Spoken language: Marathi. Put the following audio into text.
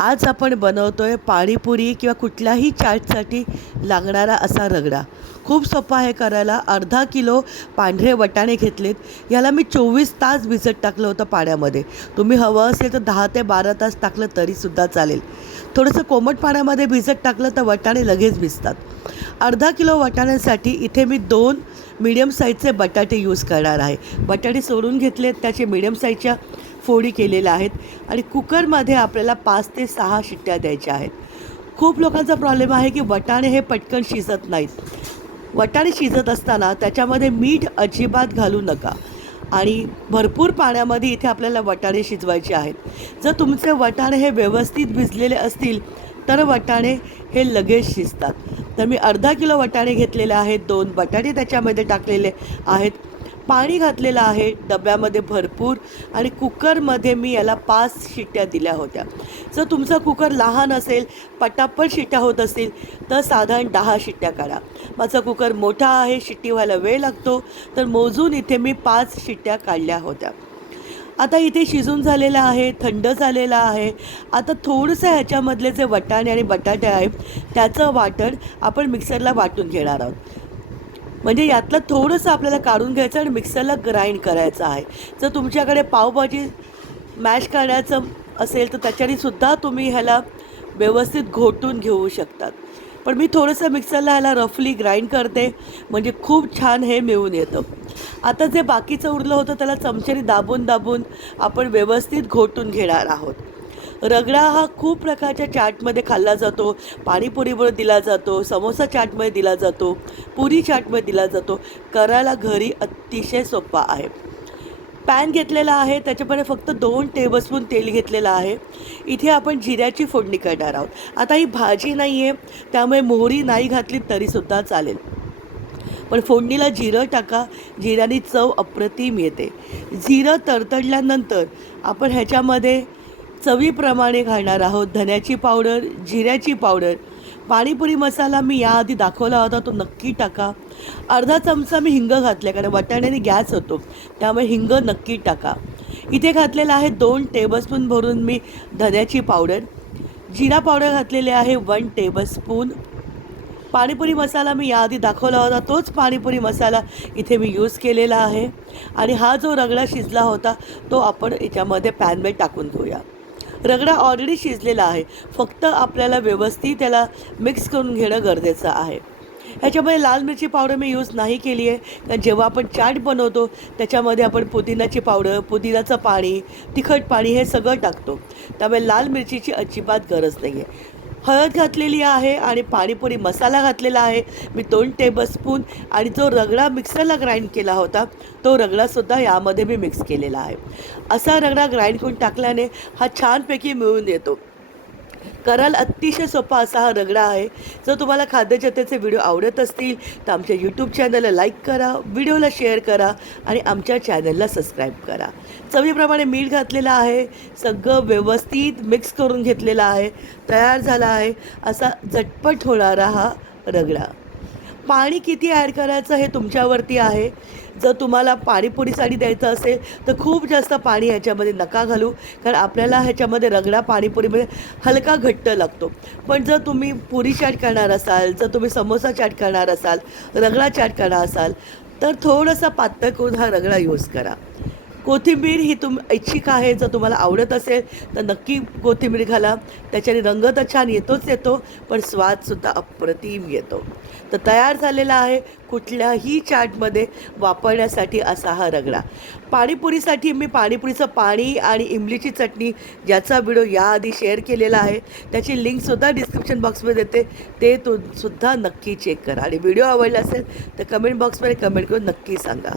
आज आपण बनवतो आहे पाणीपुरी किंवा कुठल्याही चाटसाठी लागणारा असा रगडा. खूप सोपा आहे करायला. अर्धा किलो पांढरे वटाणे घेतलेत. याला मी चोवीस तास भिजत टाकलं होतं पाण्यामध्ये. तुम्ही हवं असेल तर दहा ते बारा तास टाकलं तरीसुद्धा चालेल. थोडंसं कोमट पाण्यामध्ये भिजत टाकलं तर वटाणे लगेच भिजतात. अर्धा किलो वाटाण्यांसाठी इथे मी दोन मीडियम साईजचे बटाटे यूज करणार आहे. बटाटे सोडून घेतलेत. त्याचे मीडियम साईजच्या फोडी केलेल्या आहेत आणि कुकरमध्ये आपल्याला पाच ते सहा शिट्ट्या द्यायच्या आहेत. खूप लोकांचा प्रॉब्लेम आहे की वटाणे हे पटकन शिजत नाहीत. वटाणे शिजत असताना त्याच्यामध्ये मीठ अजिबात घालू नका. आणि भरपूर पाण्यामध्ये इथे आपल्याला वटाणे शिजवायचे आहेत. जर तुमचे वटाणे हे व्यवस्थित भिजलेले असतील तर वटाणे हे लगेच शिजतात. तर मी अर्धा किलो वटाणे घेतलेले आहेत दोन बटाटे त्याच्यामध्ये टाकलेले आहेत. पाणी घातलेलं आहे डब्यामध्ये भरपूर आणि कुकरमध्ये मी याला पाच शिट्ट्या दिल्या होत्या. जर तुमचा कुकर लहान असेल पटापट शिट्ट्या होत असतील तर साधारण दहा शिट्ट्या काढा माझा कुकर मोठा आहे शिट्टी व्हायला वेळ लागतो तर मोजून इथे मी पाच शिट्ट्या काढल्या होत्या. आता इथे शिजून झालेलं आहे थंड झालेलं आहे. आता थोडंसं ह्याच्यामधले जे वटाणे आणि बटाटे आहेत त्याचं वाटण आपण मिक्सरला वाटून घेणार आहोत. म्हणजे यातलं थोडंसं आपल्याला काढून घ्यायचं आणि मिक्सरला ग्राइंड करायचं आहे. जर तुमच्याकडे पावभाजी मॅश करण्याचं असेल तर त्याच्याने सुद्धा तुम्ही ह्याला व्यवस्थित घोटून घेऊ शकतात. पण मी थोडंसं मिक्सरला ह्याला रफली ग्राइंड करते. म्हणजे खूप छान हे मिळून येतं. आता जे बाकीचं उरलं होतं त्याला चमच्याने दाबून दाबून आपण व्यवस्थित घोटून घेणार आहोत. रगडा हा खूप प्रकारच्या चाटमध्ये खाल्ला जातो. पाणीपुरीवर दिला जातो समोसा चाटमध्ये दिला जातो पुरी चाटमध्ये दिला जातो. करायला घरी अतिशय सोपा आहे. पॅन घेतलेला आहे त्याच्यामध्ये फक्त दोन टेबलस्पून तेल घेतलेलं आहे. इथे आपण जिऱ्याची फोडणी करणार आहोत. आता ही भाजी नाही आहे त्यामुळे मोहरी नाही घातली तरीसुद्धा चालेल. पण फोडणीला जिरं टाका जिऱ्याने चव अप्रतिम येते. जिरं तरतडल्यानंतर आपण ह्याच्यामध्ये चवीप्रमाणे घालणार आहोत. धन्याची पावडर जिऱ्याची पावडर. पाणीपुरी मसाला मी याआधी दाखवला होता तो नक्की टाका. अर्धा चमचा मी हिंग घातले कारण वाटाण्याने गॅस होतो. त्यामुळे हिंग नक्की टाका. इथे घातलेलं आहे दोन टेबलस्पून भरून मी धन्याची पावडर. जिरा पावडर घातलेले आहे वन टेबलस्पून पाणीपुरी मसाला मी याआधी दाखवला होता तोच पाणीपुरी मसाला इथे मी यूज केलेला आहे. आणि हा जो रगडा शिजला होता तो आपण याच्यामध्ये पॅनमध्ये टाकून घेऊया. रगडा ऑलरेडी शिजलेला आहे. फक्त आपल्याला व्यवस्थित त्याला मिक्स करून घेणं गरजेचं आहे. ह्याच्यामध्ये लाल मिरची पावडर मी यूज नाही केली आहे. कारण जेव्हा आपण चाट बनवतो त्याच्यामध्ये आपण पुदिनाची पावडर पुदिनाचं पाणी तिखट पाणी हे सगळं टाकतो. त्यामुळे लाल मिरचीची अजिबात गरज नाही आहे हळद घातलेली आहे आणि पाणीपुरी मसाला घातलेला आहे. मी दोन टेबलस्पून आणि जो रगडा मिक्सरला ग्राइंड केला होता तो रगडासुद्धा यामध्ये मी मिक्स केलेला आहे. असा रगडा ग्राइंड करून टाकल्याने हा छानपैकी मिळून येतो. कराल अतिशय सोपा असा हा रगडा आहे. जर तुम्हाला खाद्यजतेचे व्हिडिओ आवडत असतील तर आमच्या यूट्यूब चॅनलला लाईक करा व्हिडिओला शेअर करा आणि आमच्या चॅनलला सबस्क्राईब करा. चवीप्रमाणे मीठ घातलेलं आहे सगळं व्यवस्थित मिक्स करून घेतलेलं आहे तयार झाला आहे असा झटपट होणारा हा रगडा. पाणी किती ॲड करायचं हे तुमच्यावरती आहे? जर तुम्हाला पाणीपुरीसाठी द्यायचं असेल तर खूप जास्त पाणी ह्याच्यामध्ये नका घालू. कारण आपल्याला ह्याच्यामध्ये रगडा पाणीपुरीमध्ये हलका घट्ट लागतो. पण जर तुम्ही पुरी चाट करणार असाल जर तुम्ही समोसा चाट करणार असाल रगडा चाट करणार असाल तर थोडंसं पातळ करून हा रगडा यूज करा. कोथिंबीर ही तुम ऐच्छिक आहे जर तुम्हाला आवडत असेल तर नक्की कोथिंबीर घाला. त्याच्याने रंग तर छान येतोच येतो पण स्वादसुद्धा अप्रतिम येतो. तर तयार झालेला आहे कुठल्याही चाटमध्ये वापरण्यासाठी असा हा रगडा. पाणीपुरीसाठी मी पाणीपुरीचं पाणी आणि इमलीची चटणी ज्याचा व्हिडिओ याआधी शेअर केलेला आहे. त्याची लिंकसुद्धा डिस्क्रिप्शन बॉक्समध्ये देते. ते तो सुद्धा नक्की चेक करा. आणि व्हिडिओ आवडला असेल तर कमेंट बॉक्समध्ये कमेंट करून नक्की सांगा.